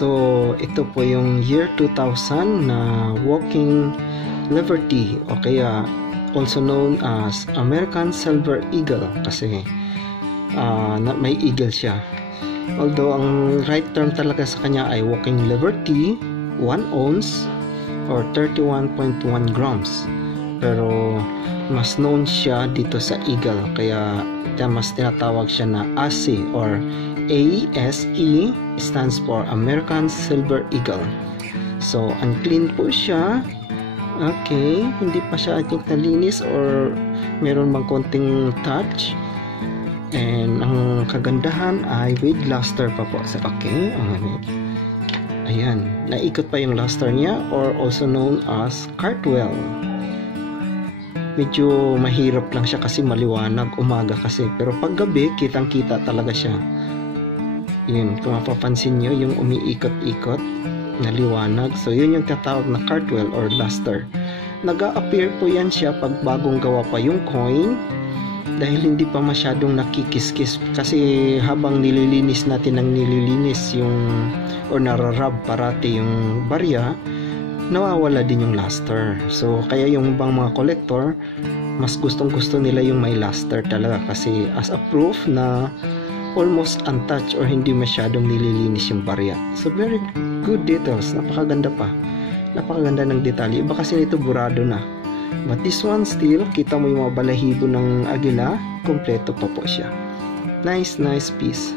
So, ito po yung year 2000 na Walking Liberty o kaya also known as American Silver Eagle kasi may eagle siya. Although ang right term talaga sa kanya ay Walking Liberty, 1 ounce or 31.1 grams. Pero mas known siya dito sa eagle kaya mas tinatawag siya na ASE or ASE stands for American Silver Eagle. So, unclean po siya. Okay, hindi pa siya I think nalinis or meron bang konting touch. And ang kagandahan ay with luster pa po. So, okay, ayan, naikot pa yung luster niya or also known as cartwheel. Medyo mahirap lang siya kasi maliwanag umaga kasi, pero pag gabi kitang kita talaga siya. Yun, kung mapapansin nyo yung umiikot-ikot na liwanag, so yun yung tatawag na cartwheel or luster. Nag-a-appear po yan siya pag bagong gawa pa yung coin dahil hindi pa masyadong nakikis-kis kasi habang nililinis natin ng nililinis yung or nararab parati yung barya, nawawala din yung luster. So kaya yung ibang mga collector mas gustong-gusto nila yung may luster talaga kasi as a proof na almost untouched or hindi masyadong nililinis yung barya. So very good details, napakaganda pa, napakaganda ng detalye. Iba kasi nito burado na, but this one still kita mo yung mga balahibo ng agila, kompleto pa po siya. Nice piece.